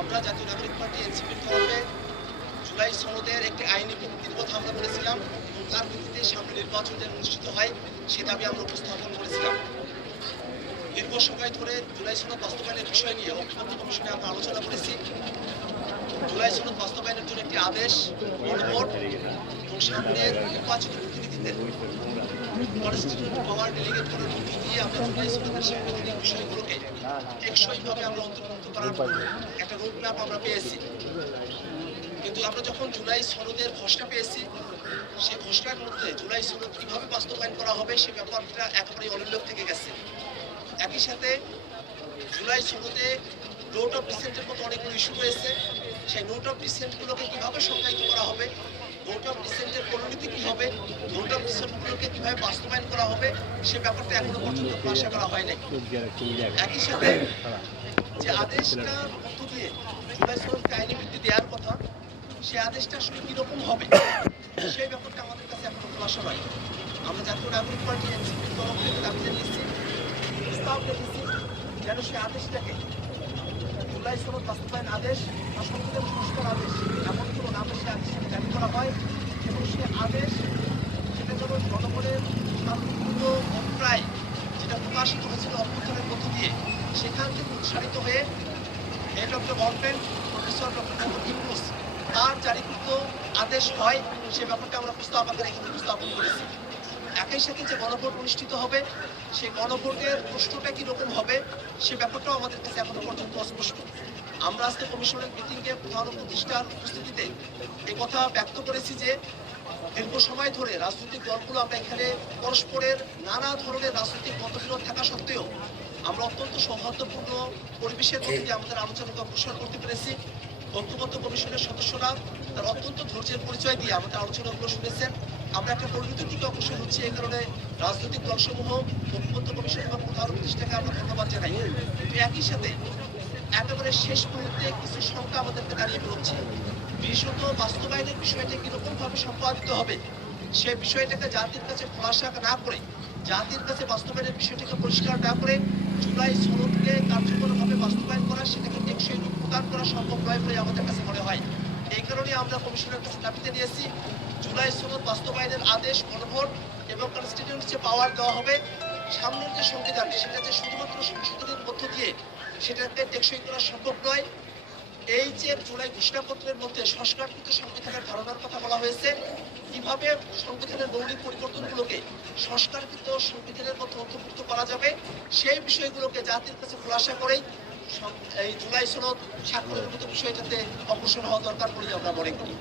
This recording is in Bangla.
আমরা জাতীয় নাগরিক পার্টি এনসিপির তরফে জুলাই সনদের একটি আইনি ভিত্তির কথা আমরা বলেছিলাম এবং তার ভিত্তিতে সামনে নির্বাচন যেন অনুষ্ঠিত হয় সে দাবি আমরা উপস্থাপন করেছিলাম। দীর্ঘ সময় ধরে জুলাই সনদ বাস্তবায়নের বিষয় নিয়ে ঐক্যমত্য কমিশনে আমরা আলোচনা করেছি। জুলাই সনদ বাস্তবায়নের জন্য একটি আদেশ, গণভোট এবং সামনে নির্বাচিত প্রতিনিধিদের কনস্টিটিউশনাল পাওয়ার ডেলিগেট করার মধ্য দিয়ে আমরা জুলাই সনদের সাংবিধানিক বিষয়গুলোকে টেকসইভাবে আমরা অন্তর্ভুক্ত করার একটা রোডম্যাপ আমরা পেয়েছি। কিন্তু আমরা যখন জুলাই সনদের ঘোষণা পেয়েছি, সেই ঘোষণার মধ্যে জুলাই সনদ কীভাবে বাস্তবায়ন করা হবে সে ব্যাপারটা একেবারেই অনুল্লেখ থেকে গেছে। একই সাথে জুলাই সনদে নোট অফ ডিসেন্টের মতো অনেকগুলো ইস্যু রয়েছে। সেই নোট অফ ডিসেন্টগুলোকে কীভাবে সংজ্ঞায়িত করা হবে, নোট অফ ডিসেন্টের পরিণতি কী হবে, নোট অফ ডিসেন্টগুলোকে কীভাবে বাস্তবায়ন করা হবে সে ব্যাপারটা এখনো পর্যন্ত খোলাসা করা হয় নাই। একই সাথে যে আদেশটা মধ্য দিয়ে জুলাই সনদকে আইনি ভিত্তি দেওয়ার কথা, সে আদেশটা আসলে কীরকম হবে সেই ব্যাপারটা আমাদের কাছে এখনো খোলাসা নয়। আমরা জাতীয় নাগরিক পার্টি এনসিপির তরফ থেকে দাবি জানিয়েছি, প্রস্তাব রেখেছি যেন সে আদেশটাকে জুলাই সনদ বাস্তবায়ন আদেশ বা সংবিধান সংস্কার আদেশ এমন কোনো নামে সে আদেশটাকে জারি করা হয় এবং সে আদেশ সেটা যেন জনগণের শান্তিপূর্ণ অভিপ্রায় যেটা প্রকাশিত হয়েছিল অভ্যুত্থানের মধ্য দিয়ে সেখান থেকে উৎসারিত হয়ে head of the government professor doctor Mohammad Yunus তার জারিকৃত আদেশ হয় সে ব্যাপারটা আমরা প্রস্তাব আকারে এখানে উপস্থাপন করেছি। একই সাথে যে গণভোট অনুষ্ঠিত হবে সেই গণভোটের প্রশ্নটা কীরকম হবে সে ব্যাপারটাও আমাদের কাছে এখনো পর্যন্ত অস্পষ্ট। আমরা আজকে কমিশনের মিটিংয়ে প্রধান উপদেষ্টার উপস্থিতিতে এই কথা ব্যক্ত করেছি যে দীর্ঘ সময় ধরে রাজনৈতিক দলগুলো আমরা এখানে পরস্পরের নানা ধরনের রাজনৈতিক মতবিরোধ থাকা সত্ত্বেও আমরা অত্যন্ত সৌহার্দ্যপূর্ণ পরিবেশের মধ্যে দিয়ে আমাদের আলোচনাকে অগ্রসর করতে পেরেছি। ঐক্যমত্য কমিশনের সদস্যরা তার অত্যন্ত ধৈর্যের পরিচয় দিয়ে আমাদের আলোচনাগুলো শুনেছেন। আমরা একটা পরিণতির দিকে অগ্রসর হচ্ছি, এই কারণে রাজনৈতিক দলসমূহ ঐক্যমত্য কমিশন এবং প্রধান উপদেষ্টাকে আমরা ধন্যবাদ জানাই। কিন্তু একই সাথে একেবারে শেষ মুহূর্তে কিছু শঙ্কা আমাদেরকে দাঁড়িয়ে বেরোচ্ছে। বিশেষত বাস্তবায়নের বিষয়টা কীরকমভাবে সম্পাদিত হবে সে বিষয়টাকে জাতির কাছে খোলাসা না করে, জাতির কাছে বাস্তবায়নের বিষয়টাকে পরিষ্কার না করে জুলাই সনদকে কার্যকরভাবে বাস্তবায়ন করা, সেটাকে টেকসই রূপ প্রদান করা সম্ভব নয় বলে আমাদের কাছে মনে হয়। এই কারণে আমরা কমিশনের কাছে দাবিতে নিয়েছি জুলাই সনদ বাস্তবায়নের আদেশ, গণভোট এবং কনস্টিটিউশন যে পাওয়ার দেওয়া হবে, সামনের যে সংবিধান সেটা যে শুধুমাত্র সংশোধনের মধ্য দিয়ে সেটাকে টেকসই করা সম্ভব নয়। এই যে জুলাই ঘোষণাপত্রের মধ্যে সংস্কারকৃত সংবিধানের ধারণার কথা বলা হয়েছে, কিভাবে সংবিধানের মৌলিক পরিবর্তনগুলোকে সংস্কারকৃত সংবিধানের মধ্যে অন্তর্ভুক্ত করা যাবে সেই বিষয়গুলোকে জাতির কাছে খোলাসা করেই এই জুলাই সনদ স্বাক্ষরের মতো বিষয়টাতে অগ্রসর হওয়া দরকার বলে আমরা মনে করি।